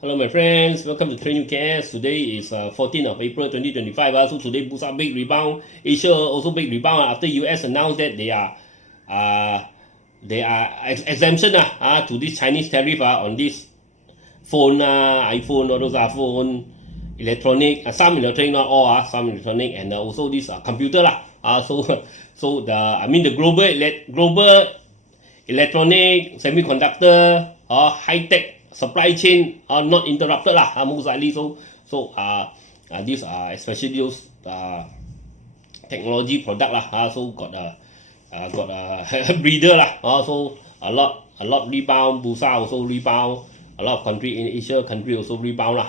Hello my friends, welcome to Train UKS. Today is 14th of April 2025. So today BURSA big rebound. Asia also big rebound after US announced that they are exemption to this Chinese tariff on this phone, iPhone, all those phone, electronic, some electronic, not all, some electronic, and also this computer so the global electronic, semiconductor, high tech supply chain are not interrupted most likely. These are especially those technology product so got a breather so a lot rebound. BURSA also rebound. A lot of country in Asia country also rebound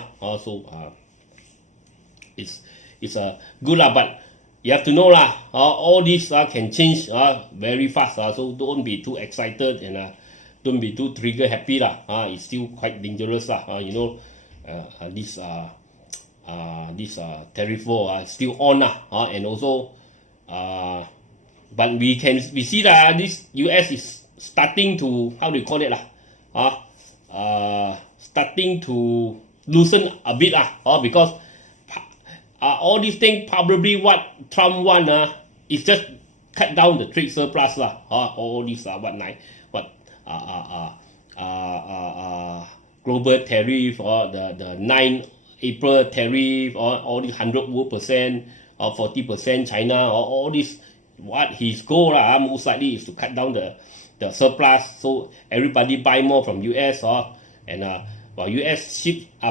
it's a good but you have to know all these can change very fast so don't be too excited and don't be too trigger happy it's still quite dangerous this tariff war still on and also but we see that this US is starting to, how do you call it starting to loosen a bit because all these things probably what Trump want is just cut down the trade surplus all these global tariff or the 9 April tariff or all these 100% or 40% China or all this, what his goal most likely is to cut down the surplus so everybody buy more from US and while US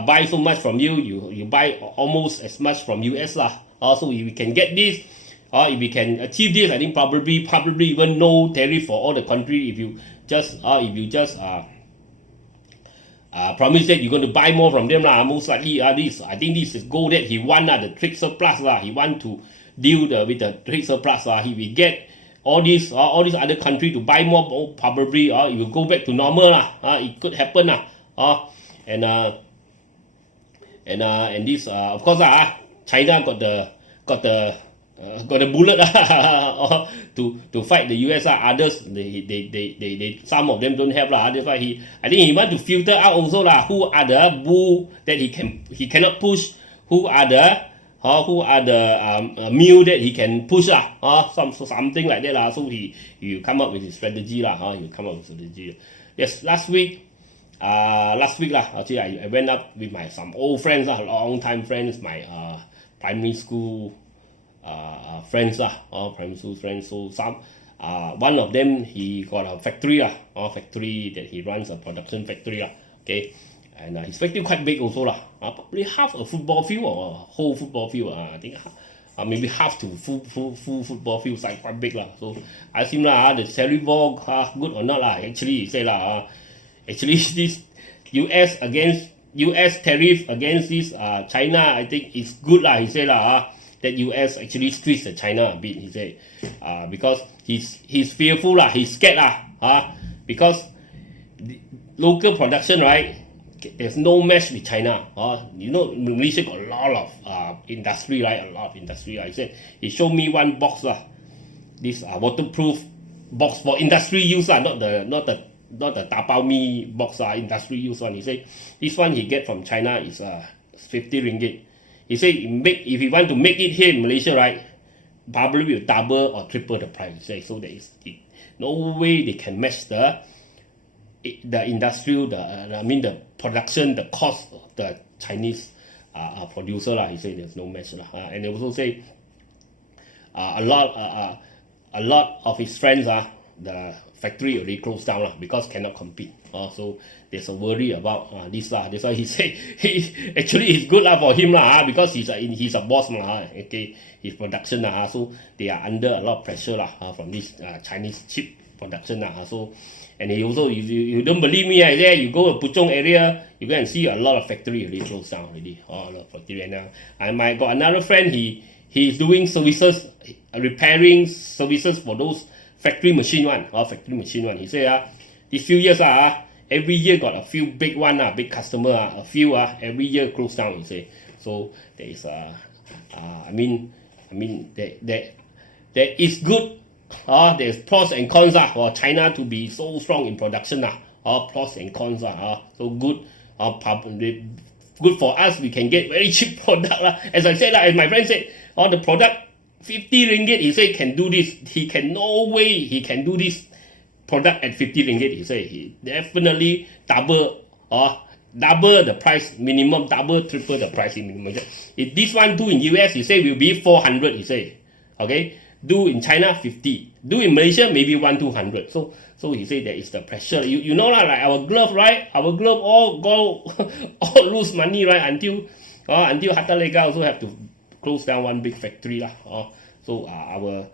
buy so much from you buy almost as much from US so if we can get this if we can achieve this, I think probably even no tariff for all the country if you just promise that you're going to buy more from them most likely I think this is goal that he want the trade surplus he want to deal with the trade surplus he will get all these other country to buy more probably it will go back to normal it could happen and this of course China got the bullet to fight the US others they some of them don't have that's why I think he want to filter out also who are the bull that he cannot push, who are the mule that he can push something like that so he come up with his strategy he come up with strategy. Yes, last week actually I went up with some old friends long time friends, my primary school friends primary school friends. So some one of them he got a factory factory that he runs, a production factory okay, and his factory quite big also probably half a football field or a whole football field I think maybe half to full football field size, quite big so I asked him the tariff war good or not actually he said actually this US tariff against this China I think is good he said that US actually squeeze the China a bit, he said, because he's fearful he's scared because the local production there's no match with China Malaysia got a lot of industry a lot of industry he said he showed me one box this waterproof box for industry use not the tapao me box industry use one. He said this one he get from China is 50 ringgit. He said if you want to make it here in Malaysia probably will double or triple the price. He said so there is no way they can match the industrial the production, the cost of the Chinese producer he said there's no match and they also say a lot of his friends the factory already closed down because cannot compete so there's a worry about this that's why he said actually it's good for him because he's a boss okay, his production so they are under a lot of pressure from this Chinese chip production so and he also you don't believe me you go to Puchong area you go and see a lot of factory already closed down already a lot of factory and I got another friend he's doing services, repairing services for those factory machine one. He say these few years every year got a few big one big customer a few every year close down he say so there is there is good there's pros and cons for China to be so strong in production pros and cons so good good for us, we can get very cheap product lah. As I said, as my friend said, the product 50 ringgit, he said can do this. No way he can do this product at 50 ringgit. He said he definitely double the price minimum, triple the price minimum. If this one do in US, he say will be 400. He say, okay, do in China 50, do in Malaysia maybe 200. So he say there is the pressure. You know lah, like our glove, right? Our glove all go all lose money, right? Until Hatta Lega also have to close down one big factory lah. So our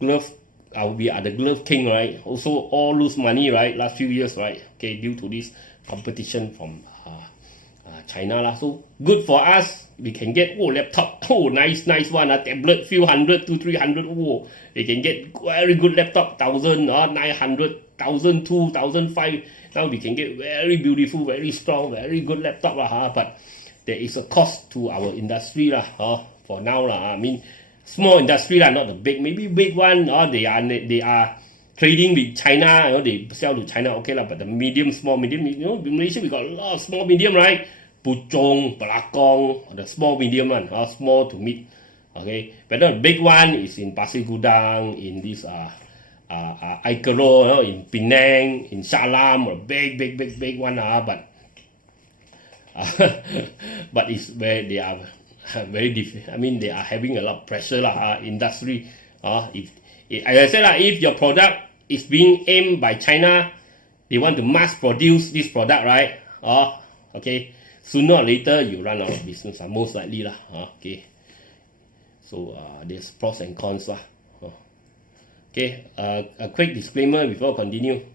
glove, we are the glove king, right? Also all lose money, right? Last few years, right? Okay, due to this competition from China lah. So good for us. We can get laptop, nice one, tablet, few hundred to 300. We can get very good laptop, 1,000, 900, 1,002, 1,005. Now we can get very beautiful, very strong, very good laptop lah. But there is a cost to our industry lah. For now lah. I mean, small industry lah, not the big. Maybe big one. They are trading with China. They sell to China. Okay lah. But the medium, small, medium. In Malaysia we got a lot of small, medium, right? Puchong, Pelakong, the small, medium one. Small to mid. Okay. But the big one is in Pasir Gudang, in this Aikaro, in Penang, in Shah Alam, or big one. But it's where they are very different. I mean, they are having a lot of pressure lah. Industry. If as I said lah, if your product is being aimed by China, they want to mass produce this product, right? Okay. Sooner or later you run out of business, most likely lah. Okay. So there's pros and cons lah. Okay. A quick disclaimer before I continue.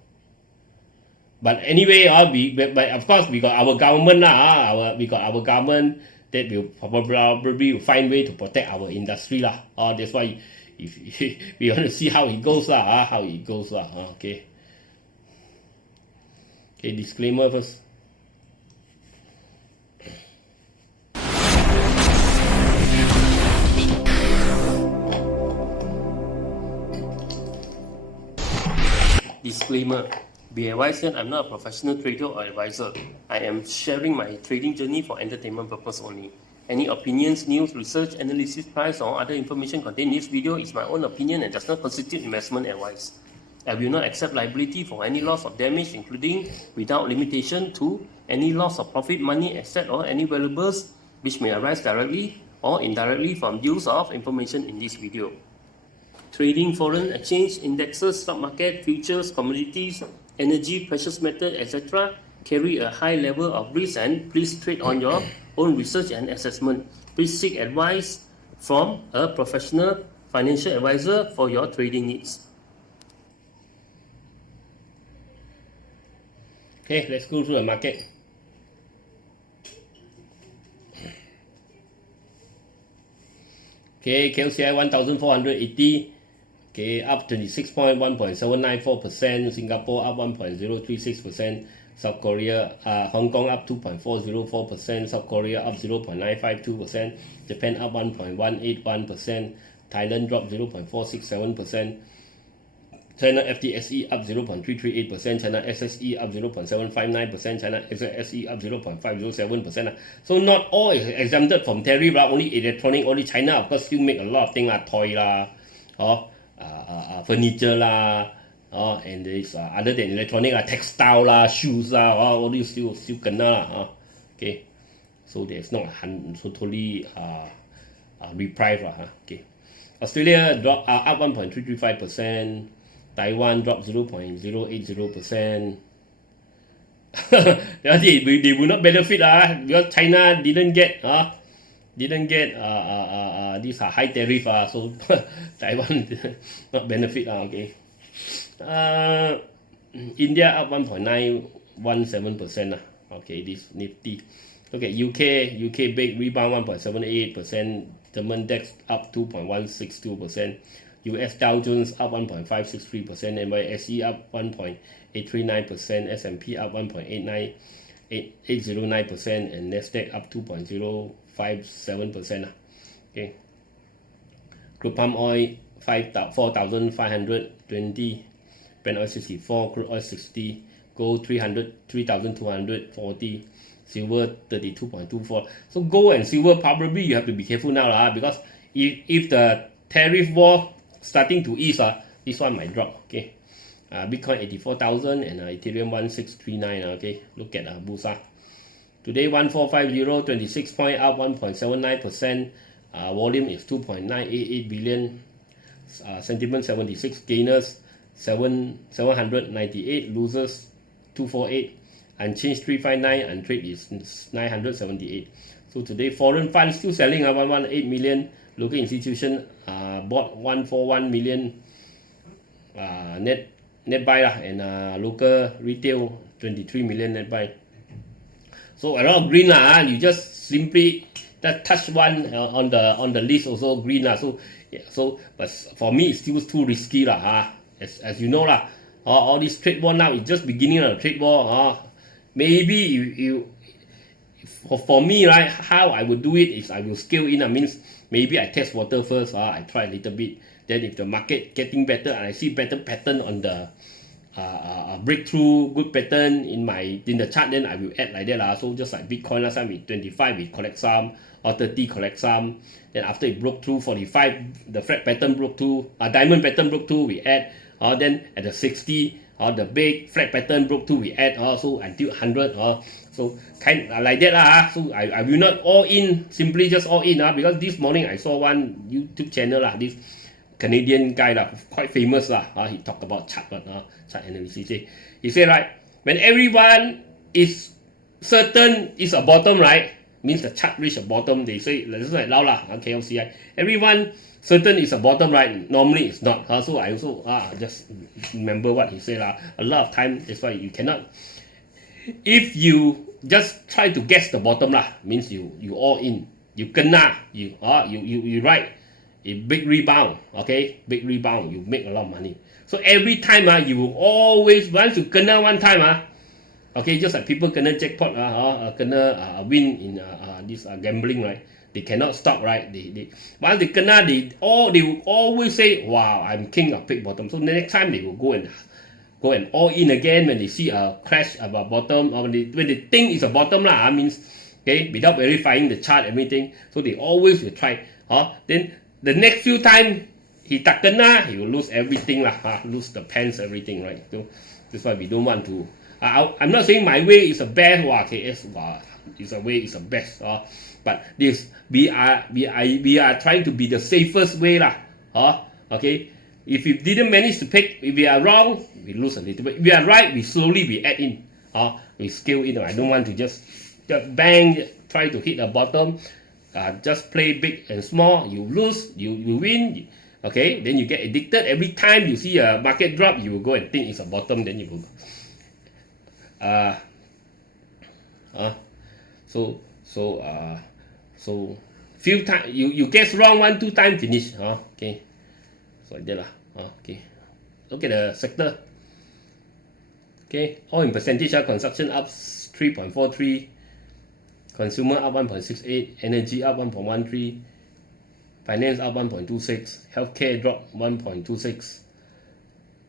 But anyway, but of course we got our government lah. We got our government that will probably find way to protect our industry lah. That's why if we want to see how it goes lah. Okay. Okay, disclaimer first. Disclaimer. Be advised that I'm not a professional trader or advisor. I am sharing my trading journey for entertainment purpose only. Any opinions, news, research, analysis, price, or other information contained in this video is my own opinion and does not constitute investment advice. I will not accept liability for any loss or damage, including without limitation to any loss of profit, money, asset, or any valuables which may arise directly or indirectly from use of information in this video. Trading foreign exchange, indexes, stock market, futures, commodities, energy, precious metal, etc. carry a high level of risk, and please trade on your own research and assessment. Please seek advice from a professional financial advisor for your trading needs. Okay, let's go through the market. Okay, KLCI 1,480. Okay, up 26.1.794%. Singapore up 1.036%. South Korea, Hong Kong up 2.404%. South Korea up 0.952%. Japan up 1.181%. Thailand dropped 0.467%. China FTSE up 0.338%. China SSE up 0.759%. China SSE up 0.507%. So not all is exempted from tariff. Only electronic, only China of course still make a lot of things like toy lah, furniture lah, and this other than electronic textile lah, shoes lah, all these still kena lah. Okay, so there's not totally reprice lah. Okay, Australia drop up 1.335%. Taiwan dropped 0.080%. They will not benefit because China didn't get these high tariff so Taiwan not benefit okay. India up 1.917%. Okay, this nifty. Okay, UK big rebound 1.78%. German DAX up 2.162%. US Dow Jones up 1.563%, NYSE up 1.839%, S&P up 1.809%, and Nasdaq up 2.057%. Okay. Crude palm oil 4,520, Brent oil 64, crude oil 60, gold 3,240, silver 32.24. So gold and silver probably you have to be careful now because if the tariff war starting to ease, this one might drop. Okay, Bitcoin 84,000 and Ethereum 1639. Okay, look at BURSA. Today 1450, 26 point up 1.79%. Volume is 2.988 billion. Sentiment 76 gainers, 798 losers, 248. Unchanged 359 and trade is 978. So today foreign funds still selling 118 million. Local institution bought 141 million net buy and local retail 23 million net buy. So a lot of green you just simply touch one on the list also green So but for me it's still too risky as you know all this trade war now it's just beginning of the trade war. Maybe you for me how I would do it is I will scale in. Means maybe I test water first. I try a little bit. Then if the market getting better and I see better pattern on the breakthrough good pattern in the chart, then I will add like that So just like Bitcoin last time with 25 we collect some, or 30 collect some. Then after it broke through 45, the flat pattern broke through, diamond pattern broke through, we add. Then at the 60, the big flat pattern broke through, we add. So until 100. So kind like that So I will not all in, simply just all in because this morning I saw one YouTube channel this Canadian guy quite famous he talked about chart analysis. He said when everyone is certain is a bottom means the chart reach a bottom. They say this is like now KLCI. Everyone certain is a bottom normally it's not. So I also just remember what he said a lot of time. That's why you cannot. If you just try to guess the bottom means you all in. You kena you right. A big rebound, okay, big rebound, you make a lot of money. So every time you will always once you kena one time okay, just like people kena jackpot kena win in this gambling they cannot stop they once they kena they will always say wow I'm king of big bottom. So the next time they will go and all in again when they see a crash about bottom or when they think it's a bottom means okay without verifying the chart everything. So they always will try then the next few times he tak kena, he will lose everything lose the pants everything So that's why we don't want to. I'm not saying my way is the best. KS is a way is the best. But this we are trying to be the safest way Okay. If we didn't manage to pick, if we are wrong, we lose a little bit. If we are right, we add in. We scale in. I don't want to just bang try to hit the bottom. Just play big and small, you lose, you win, okay, then you get addicted. Every time you see a market drop, you will go and think it's a bottom, then you will so few times you guess wrong 1-2 times finish okay, so like that okay. Look at the sector, okay, all in percentage construction up 3.43, consumer up 1.68, energy up 1.13, finance up 1.26, healthcare drop 1.26.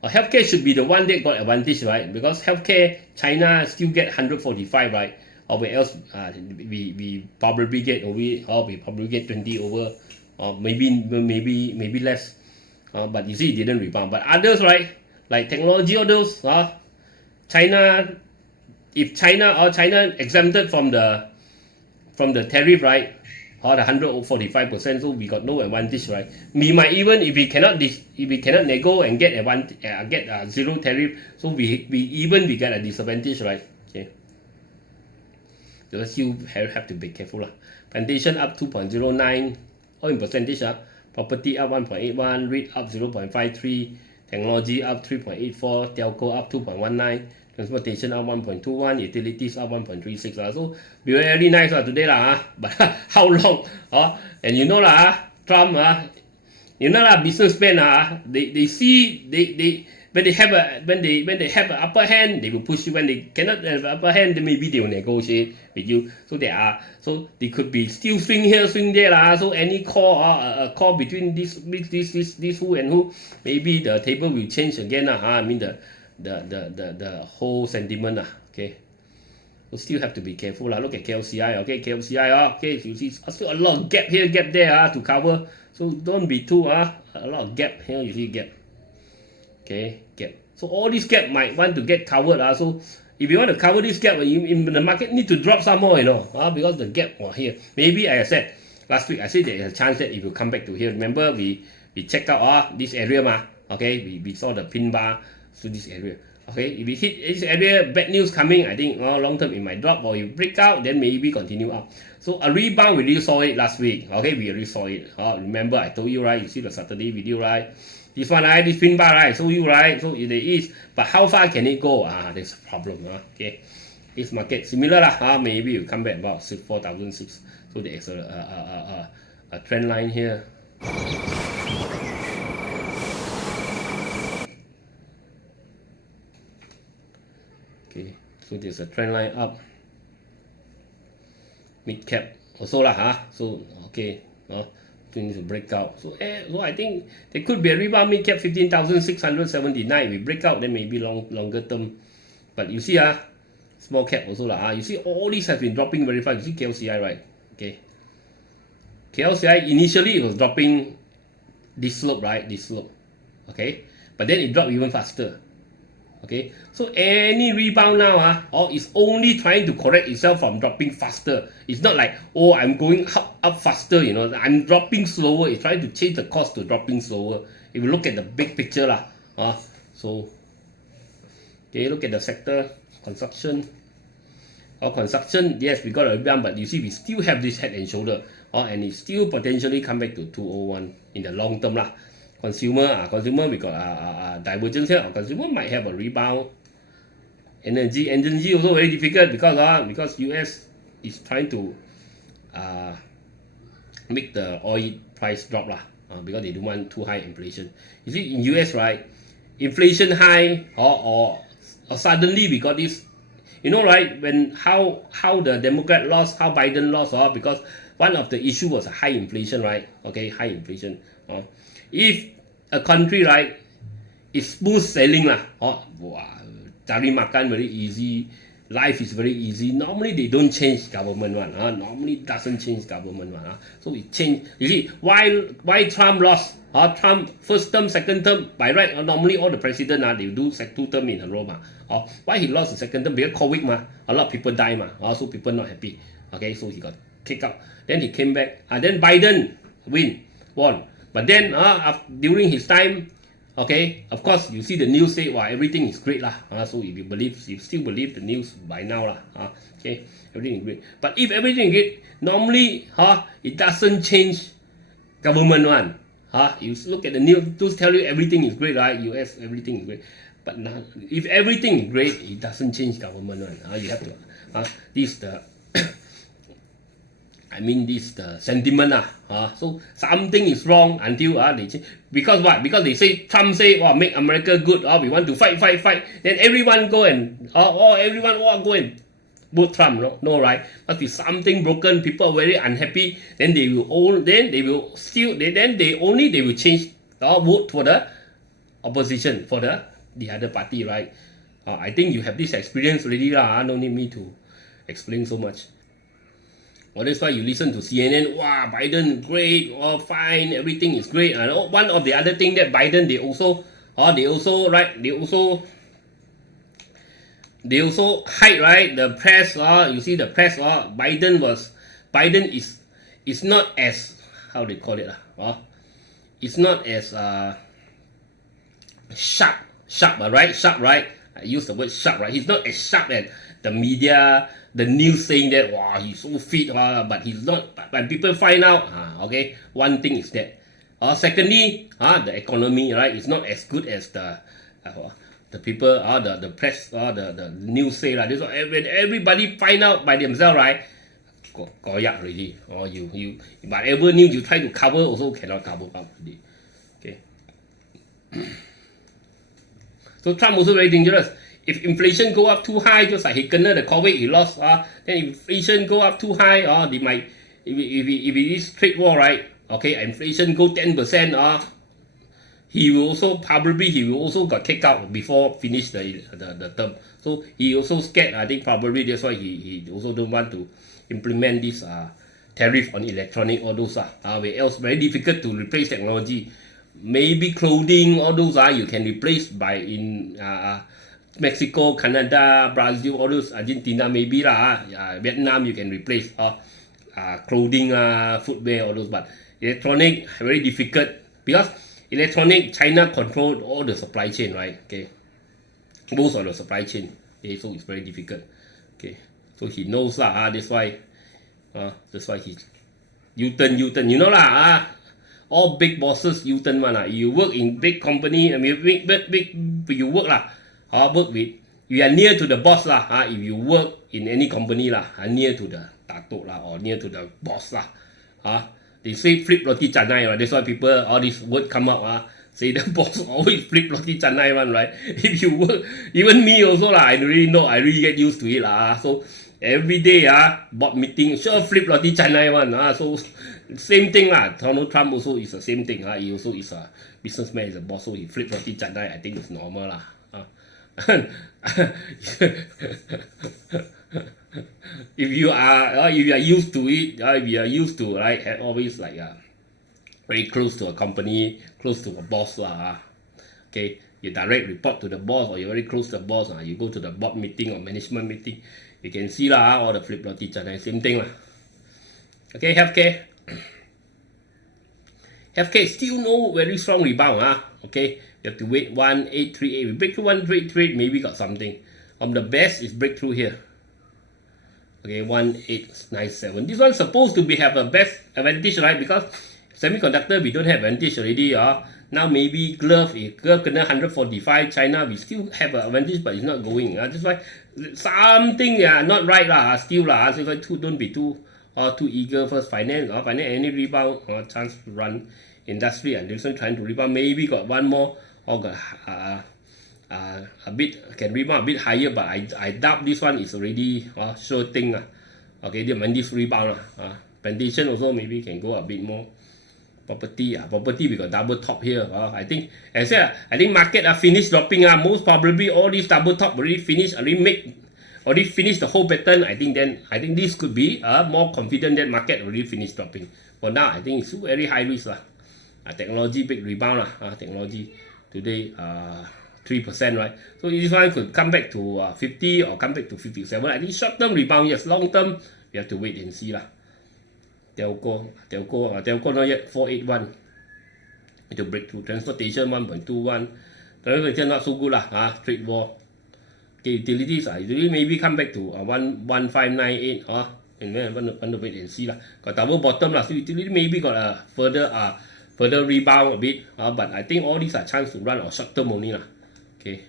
Healthcare should be the one that got advantage, because healthcare China still get 145, or where else we probably get we probably get 20 over, or maybe less. But you see it didn't rebound. But others, like technology, all those China, if China exempted from the tariff, or the 145%, so we got no advantage, We might even if we cannot nego and get zero tariff, so we get a disadvantage, Okay. So you have to be careful Plantation up 2.09, all in percentage property up 1.81, REIT up 0.53, technology up 3.84, telco up 2.19. Transportation up 1.21, utilities up 1.36 So very nice today but how long and you know Trump businessmen they see they when they have an upper hand they will push you. When they cannot have an upper hand then maybe they will negotiate with you. So they could be still swing here swing there so any call a call between this who and who, maybe the table will change again I mean the whole sentiment okay. So still have to be careful lah. Look at KLCI, okay, KLCI, okay, you see still a lot of gap here, gap there to cover. So don't be too a lot of gap here. You see gap, okay, gap. So all this gap might want to get covered. So if you want to cover this gap, in the market need to drop some more, because the gap here. Maybe I said last week, I said there is a chance that if you come back to here, remember we checked out this area okay, we saw the pin bar to this area. Okay, if we hit this area, bad news coming, I think long term it might drop, or you break out, then maybe continue up. So a rebound, we already saw it last week. Okay, we already saw it. Remember I told you, right? You see the Saturday video, right? This one, right? This pin bar, right? So you, right? So there is, but how far can it go? There's a problem. Okay, this market similar lah. Maybe you come back about 4,006. So there's a trend line here. Okay, so there's a trend line up, mid cap also lah, so okay, doing the breakout. So I think there could be a rebound mid cap 15,679. We break out, then maybe longer term. But you see small cap also lah. You see all these have been dropping very fast. You see KLCI, right? Okay, KLCI initially it was dropping this slope, right? This slope, okay, but then it dropped even faster. Okay, so any rebound now is only trying to correct itself from dropping faster. It's not like, oh, I'm going up faster, I'm dropping slower. It's trying to change the cost to dropping slower. If you look at the big picture so okay, look at the sector, construction. Construction, yes, we got a rebound, but you see we still have this head and shoulder, and it still potentially come back to 201 in the long term lah. Consumer, we got a divergence here. Consumer might have a rebound. Energy also very difficult because US is trying to make the oil price drop because they don't want too high inflation. You see in US, right, inflation high or suddenly we got this, right, when how the Democrat lost, how Biden lost, because one of the issue was high inflation, right? Okay, high inflation. If a country, right, is smooth sailing cari makan very easy, life is very easy, normally they don't change government normally doesn't change government so it change. You see why Trump lost, Trump first term, second term, by right normally all the president they do 2 term in a row why he lost the second term? Because COVID a lot of people die so people not happy. Okay, so he got kicked out, then he came back, then Biden won. But then during his time, okay, of course you see the news say everything is great so if you still believe the news by now okay, everything is great. But if everything is great, normally it doesn't change government you look at the news, those tell you everything is great, right? US everything is great. But now, if everything is great, it doesn't change government you have to this the this the sentiment so something is wrong until they change. Because what? Because they say, Trump say, make America good, we want to fight, then everyone go and everyone go and vote Trump. No, right? Must be something broken, people are very unhappy, then they will change vote for the opposition, for the other party, right? I think you have this experience already no need me to explain so much. That's why you listen to CNN. Biden great, fine, everything is great. One of the other thing that Biden they also hide, right? The press, you see the press, Biden is not as, how they call it it's not as sharp, right? I use the word sharp, right? He's not as sharp as the media, the news saying that he's so fit, but he's not. But when people find out, okay, one thing is that. Secondly, the economy, right, is not as good as the people, the press, the news say, right. When everybody find out by themselves, right, koyak already. You whatever news you try to cover also cannot cover up already. Okay. So Trump also very dangerous. If inflation go up too high, just like he kena the COVID, he lost. Then inflation go up too high, they might, if it is trade war, right? Okay, inflation go 10%, he will also probably got kicked out before finish the term. So he also scared. I think probably that's why he also don't want to implement this tariff on electronic, all those where else very difficult to replace technology. Maybe clothing, all those you can replace by in Mexico, Canada, Brazil, all those, Argentina maybe Vietnam you can replace clothing, footwear, all those, but electronic very difficult because electronic China control all the supply chain, right? Okay, most of the supply chain. Okay, so it's very difficult. Okay, so he knows that's why he U-turn, you know all big bosses U-turn one you work in big company, I mean big you work work with, you are near to the boss if you work in any company near to the datuk or near to the boss they say flip roti canai, right? That's why people all this word come out say the boss always flip roti canai one, right? If you work, even me also I really know, I really get used to it so every day board meeting sure flip roti canai one so same thing Donald Trump also is the same thing he also is a businessman, is a boss, so he flip roti canai. I think it's normal if you are used to it, if you are used to have always very close to a company, close to a boss okay, you direct report to the boss or you're very close to the boss you go to the board meeting or management meeting, you can see all the flip roti canai, same thing okay. Healthcare still no very strong rebound okay, you have to wait 1838, we break through 1838, maybe got something. The best is breakthrough here. Okay, 1897. This one supposed to have a best advantage, right? Because semiconductor we don't have advantage already. Now maybe glove, if glove kena 145, China we still have an advantage, but it's not going. That's why something not right still so why don't be too eager. First finance any rebound chance to run industry, and this one trying to rebound, maybe got one more or got a bit can rebound a bit higher, but I doubt this one is already sure thing okay, this rebound plantation also maybe can go a bit more. Property we got double top here I think as I said I think market finished dropping most probably all these double top already finished, already finished the whole pattern. I think this could be more confident that market already finished dropping. For now I think it's very high risk technology big rebound technology today 3%, right? So this one could come back to 50 or come back to 57. I think short term rebound, yes. Long term we have to wait and see Telco not yet 481 to break through. Transportation 1.21. Transportation not so good trade war. Okay, utilities usually maybe come back to 1598 and then want to wait and see got double bottom so utility maybe got a further rebound a bit but I think all these are chance to run or short term only okay.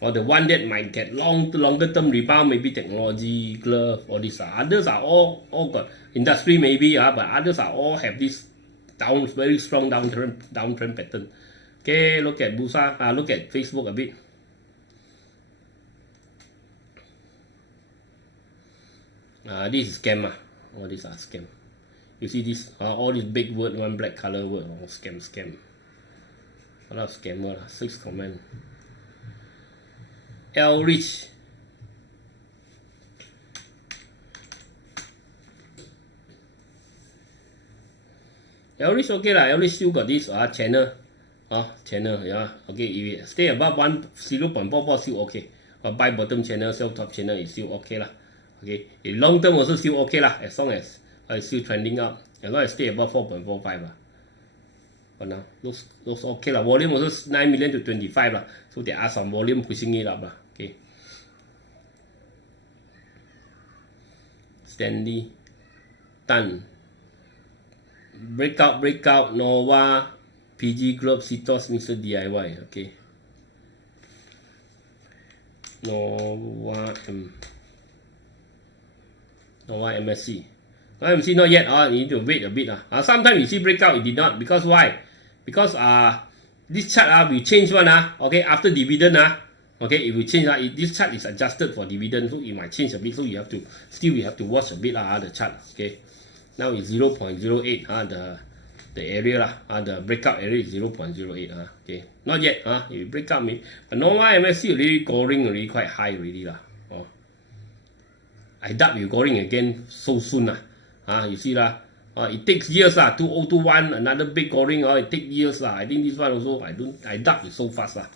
Or the one that might get longer term rebound, maybe technology, glove, all these others are all got industry maybe but others are all have this very strong downtrend pattern. Okay, look at BURSA, look at Facebook a bit. This is scam all these are scam. You see this all these big word, one black color word, scam. A lot of scammer 6 comment. L-Rich okay L-Rich still got this channel okay, if you stay above 0.44 still okay, buy bottom channel, sell top channel is still okay okay, in long term also still okay as long as it's still trending up, as long as stay above 4.45 for now looks okay volume also 9 million to 25 so there are some volume pushing it up okay. Stanley Tan breakout Nova, PG Group, Citos, Mr. DIY okay. Nova MSC not yet you need to wait a bit sometimes you see breakout, it did not, because why? Because this chart we change one okay, after dividend okay, if we change this chart is adjusted for dividend, so it might change a bit, so you have to watch a bit the chart okay. Now it's 0.08 the area lah, the breakout area is 0.08 okay, not yet if you break up me, but normal MSC already goring already quite high already lah. I doubt you goring again so soon lah. You see lah, it takes years lah, 2021 another big goring, it takes years lah. I think this one also I doubt it so fast lah.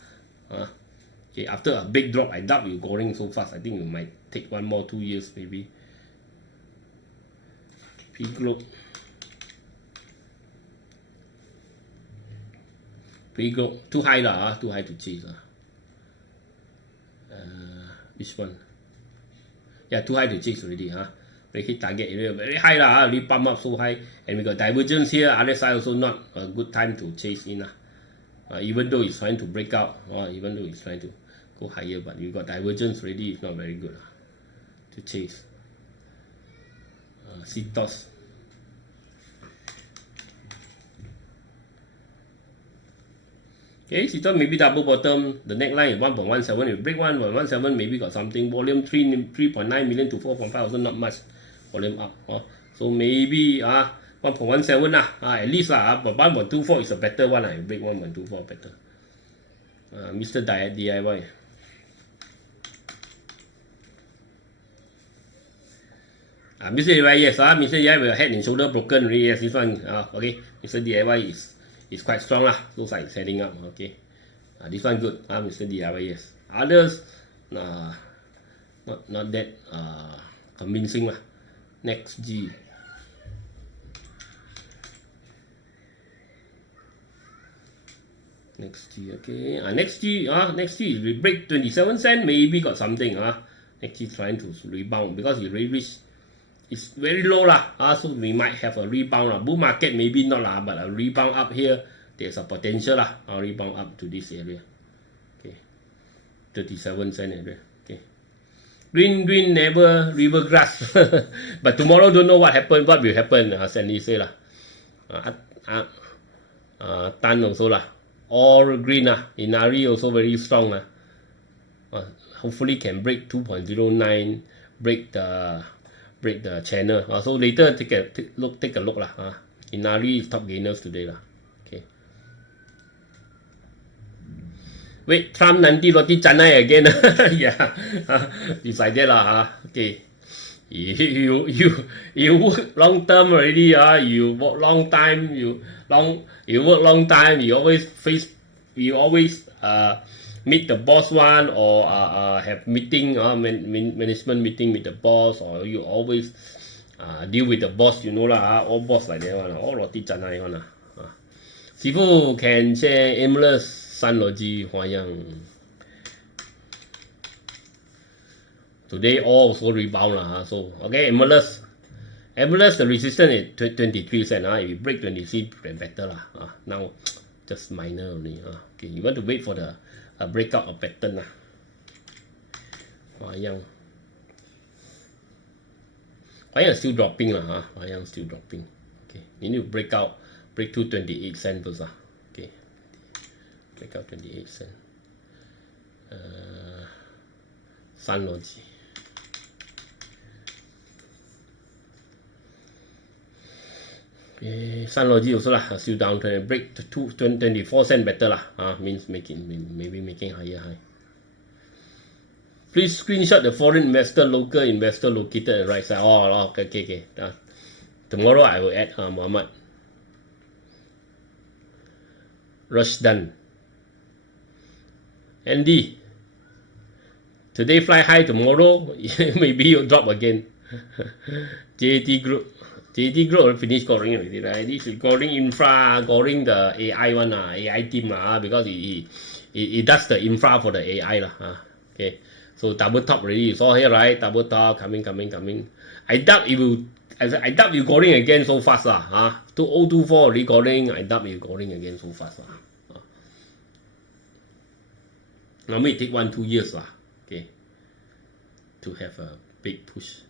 Okay, after a big drop, I doubt you goring so fast. I think you might take 1 more 2 years maybe. Pre-globe. Pre-globe too high lah, too high to chase lah. Which one? Yeah, too high to chase already They hit target area very high lah, really pump up so high, and we got divergence here. Other side also not a good time to chase in even though it's trying to break out, even though it's trying to go higher, but you got divergence already. It's not very good to chase. CTOS. Okay, CTOS maybe double bottom. The neckline is 1.17. If you break 1.17, maybe got something. Volume 3.9 million to 4.5 also not much volume up. So maybe 1.17 at least but 1.24 is a better one. You break 1.24 better. Mr. DIY. Mr. DIY, yes, Mr. DIY with head and shoulder broken already. Yes, this one. Okay, Mr. DIY is quite strong lah. Looks like it's heading up. Okay, this one good. Mr. DIY, yes. Others, not that convincing lah. Next G. Next G, okay. Next G, we break 27 cents, maybe got something. Next G trying to rebound because it really reached, it's very low lah. So we might have a rebound. Bull market maybe not lah, but a rebound up here, there's a potential lah. Rebound up to this area. Okay, 37 cents area. Okay, green never river grass. But tomorrow don't know what will happen. Sandy say lah. Tan also lah. All green INARI also very strong hopefully can break 2.09, break the channel. So later take a look lah. INARI is top gainers today lah. Okay. Wait, Trump nanti roti canai again. Yeah, decided lah. Okay. You work long term already. You work long time. You work long time. You always meet the boss one or have meeting management meeting with the boss, or you always deal with the boss. You know lah. All boss like that one. All roti canai one. Sifu can share aimless sun logi huayang. Today all also rebound lah. So okay, MLS the resistance is 23 cents. If you break 23, better lah. Now just minor only. Okay, you want to wait for the breakout of pattern lah. Huayang still dropping lah. Huayang still dropping. Okay, you need to break to 28 cents first lah. Okay, break out 28 cents. Sunlogy. Okay, Sunlogy also lah, still downtrend. Break to 24 cents better lah. Means maybe making higher high. Please screenshot the foreign investor, local investor located at the right side. Okay. Tomorrow I will add Muhammad. Rushdan. Andy. Today fly high, tomorrow maybe you'll drop again. JT Group finished scoring already, right? This is scoring infra, scoring the AI one, AI team because it does the infra for the AI lah. Okay, so double top already. You saw here, right? Double top coming. I doubt you scoring again so fast lah. 2024 already scoring. I doubt you scoring again so fast lah. Normally it take 1-2 years lah. Okay, to have a big push.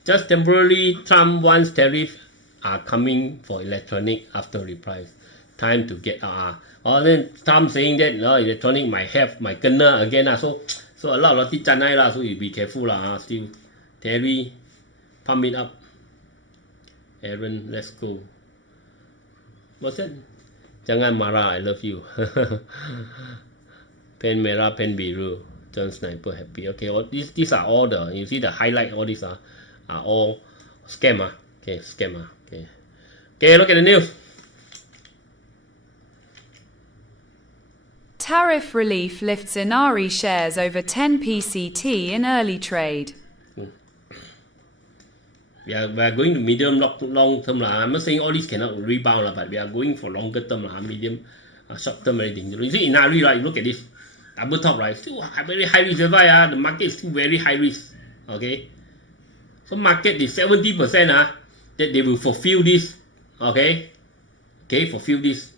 Just temporarily, Trump wants tariffs are coming for electronic after reprise. Time to get then Trump saying that electronic might kena again so a lot of roti canai so you be careful Still tariff, pump it up. Aaron, let's go. What's that? Jangan marah, I love you. Pen merah, pen biru. John Sniper happy. Okay, all these are all the, you see the highlight, all these are all scam. Okay, scam. Okay. Okay, look at the news. Tariff relief lifts INARI shares over 10 PCT in early trade. We are going to medium long term. I'm not saying all these cannot rebound, but we are going for longer term, medium, short term, everything. You see INARI, right? You look at this double top, right? Still very high risk. The market is still very high risk. Okay, so market is 70% that they will fulfill this. Okay, fulfill this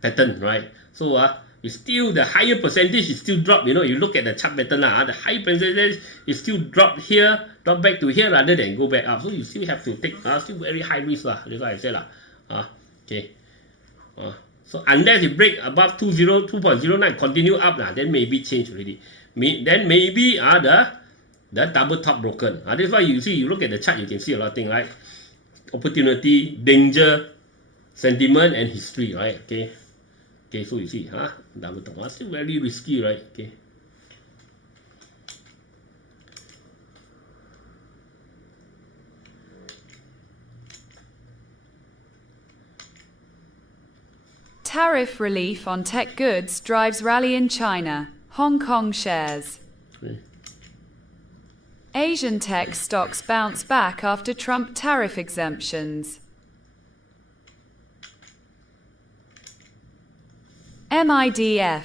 pattern, right? So it's still the higher percentage is still drop. You know, you look at the chart pattern, the high percentage is still drop here, drop back to here rather than go back up. So you still have to take still very high risk That's what I said okay. So unless it break above 2.09, continue up then maybe change already. Then maybe the double top broken. That's why you see, you look at the chart, you can see a lot of things, right? Opportunity, danger, sentiment, and history, right? Okay, so you see, double top, still very risky, right? Okay. Tariff relief on tech goods drives rally in China. Hong Kong shares. Asian tech stocks bounce back after Trump tariff exemptions. MIDF.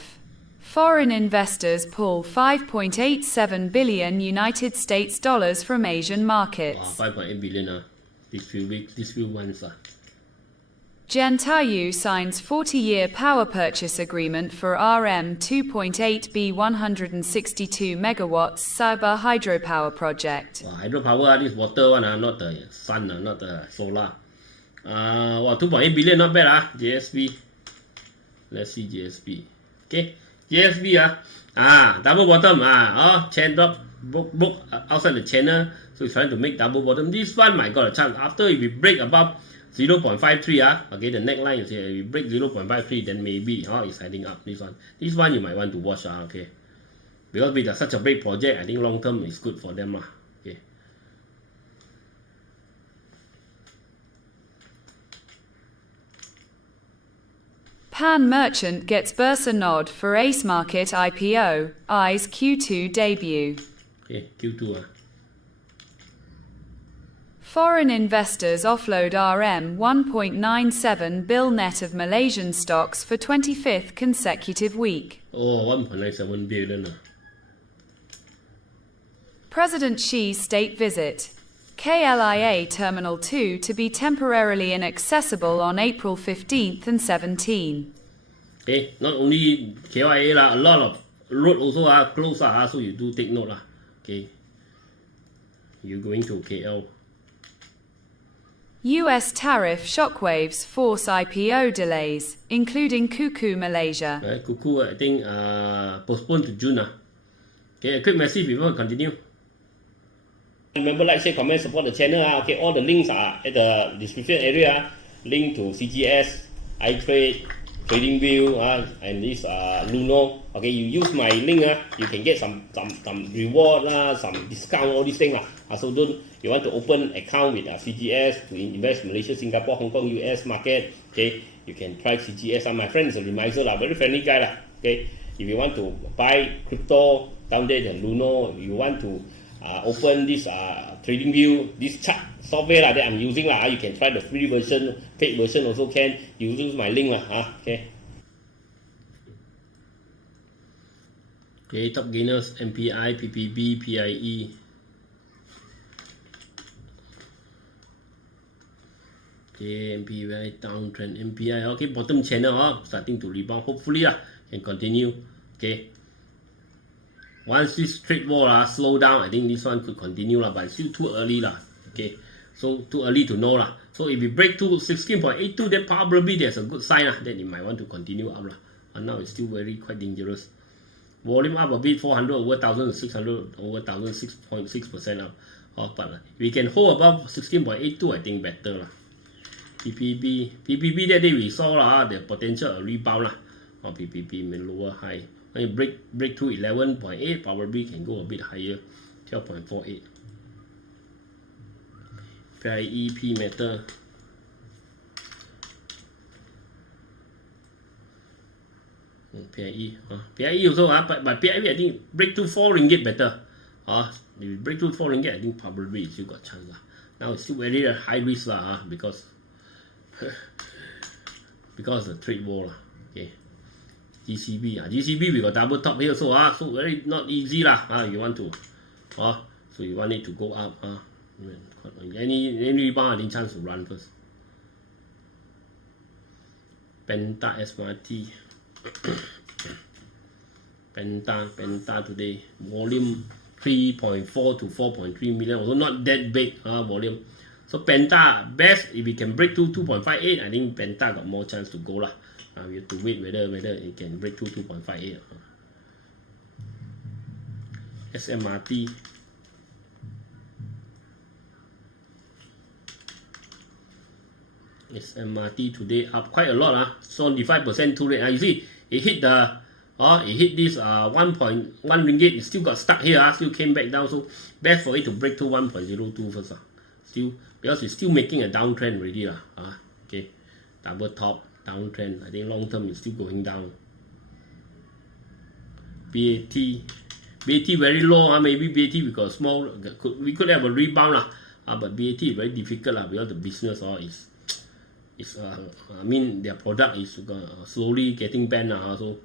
Foreign investors pull 5.87 billion United States dollars from Asian markets. 5.8 billion these few months. Gentayu signs 40-year power purchase agreement for RM 2.8B 162 megawatts Sabah hydropower project. Hydropower, this water one, not the sun, not the solar. 2.8 billion, not bad JSB. Let's see JSB. Okay, JSB double bottom chain drop, book outside the channel, so it's trying to make double bottom. This one might got a chance after if we break above 0.53 okay, the neckline is here. If we break 0.53, then maybe it's heading up. This one you might want to watch okay, because with such a big project, I think long term is good for them okay. Pan Merchant gets BURSA nod for Ace Market IPO, eyes Q2 debut. Okay, Q2 Foreign investors offload RM 1.97 bill net of Malaysian stocks for 25th consecutive week. 1.97 billion. President Xi's state visit. KLIA Terminal 2 to be temporarily inaccessible on April 15th and 17th. Okay, not only KLIA, a lot of road also are closed so you do take note Okay, you're going to KL. US tariff shockwaves force IPO delays, including Kuku Malaysia. Kuku, I think, postponed to June. Okay, a quick message before we continue. Remember, like, share, comment, support the channel. Okay, all the links are at the description area. Link to CGS, iTrade, TradingView, and this Luno. Okay, you use my link, you can get some reward, some discount, all these things. So you want to open account with CGS to invest Malaysia, Singapore, Hong Kong, US market. Okay, you can try CGS. My friend is a reminder, very friendly guy. Okay, if you want to buy crypto down there, the Luno, you want to open this TradingView, this chart software that I'm using you can try the free version, paid version also can. You use my link okay. Okay, top gainers MPI, PPB, PIE. Okay, MPI downtrend, MPI. Okay, bottom channel starting to rebound. Hopefully can continue. Okay. Once this trade war slow down, I think this one could continue but it's still too early Okay, so too early to know So if we break to 16.82, then probably there's a good sign that you might want to continue up And now it's still quite dangerous. volume up a bit, 400 over 1,600 over 1,6.6% up. But we can hold above 16.82, I think better lah. PPB that day we saw lah, the potential rebound lah. Or PPB lower high. When you break through 11.8, probably can go a bit higher, 12.48. PIE, P metal. PIE, PIE also, but PIE I think break to 4 ringgit better. If you break to 4 ringgit, I think probably you still got chance lah. Now it's still very high risk lah, because of the trade war lah. Okay, GCB we got double top here, so very not easy lah. You want to, so you want it to go up. Any rebound, I think chance to run first. PENTA SMRT. PENTA today volume 3.4 to 4.3 million, also not that big volume. So PENTA best if we can break to 2.58, I think PENTA got more chance to go lah. We have to wait whether it can break to 2.58. SMRT. SMRT today up quite a lot, 75% too late. You see, it hit this 1.1 ringgit. It still got stuck here, still came back down. So best for it to break to 1.02 first, still, because it's still making a downtrend already, okay, double top downtrend. I think long term it's still going down. BAT very low, maybe BAT we got small, we could have a rebound, but BAT is very difficult, because the business I mean their product is slowly getting banned, so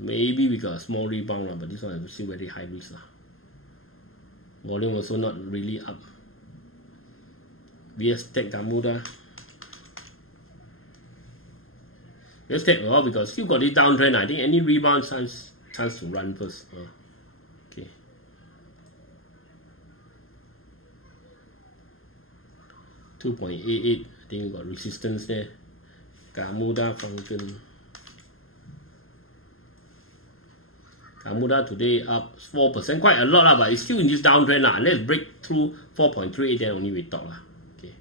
maybe we got a small rebound, but this one is still very high risk. Volume also not really up. BS Tech Gamuda. BS Tech, because still got this downtrend, I think any rebound chance to run first. Okay. 2.88, I think we got resistance there. Gamuda, FRONTKN. Gamuda today up 4%, quite a lot, but it's still in this downtrend. Let's break through 4.38, then only we talk. Okay.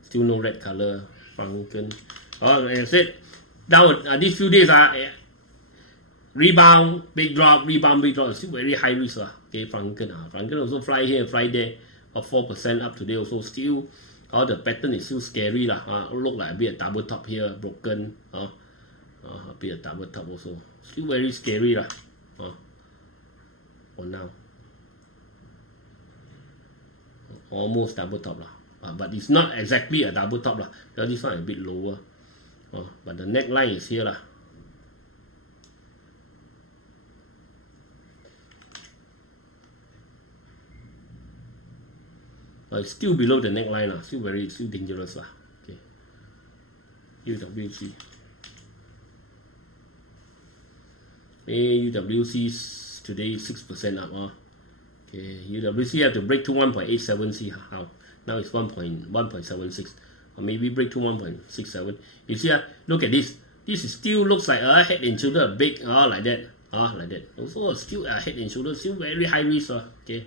Still no red color. FRONTKN. Like I said, now these few days, rebound, big drop, rebound, big drop. It's still very high risk. Okay, FRONTKN. FRONTKN also fly here, fly there. 4% up today also. Still, the pattern is still scary. Look like a bit of double top here, broken. A bit of double top also. Still very scary. For now. Almost double top. But it's not exactly a double top. Because this one is a bit lower. But the neckline is here. It's still below the neckline, still dangerous. Okay. UWC. UWC today 6% up. Okay, UWC have to break to 1.87. See how now it's 1.76, or maybe break to 1.67. You see, look at this. This is still looks like a head and shoulder big, like that, like that. Also still a head and shoulder, still very high risk. Okay.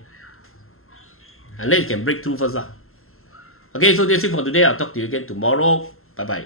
Unless you can break through first. Okay, so that's it for today. I'll talk to you again tomorrow. Bye bye.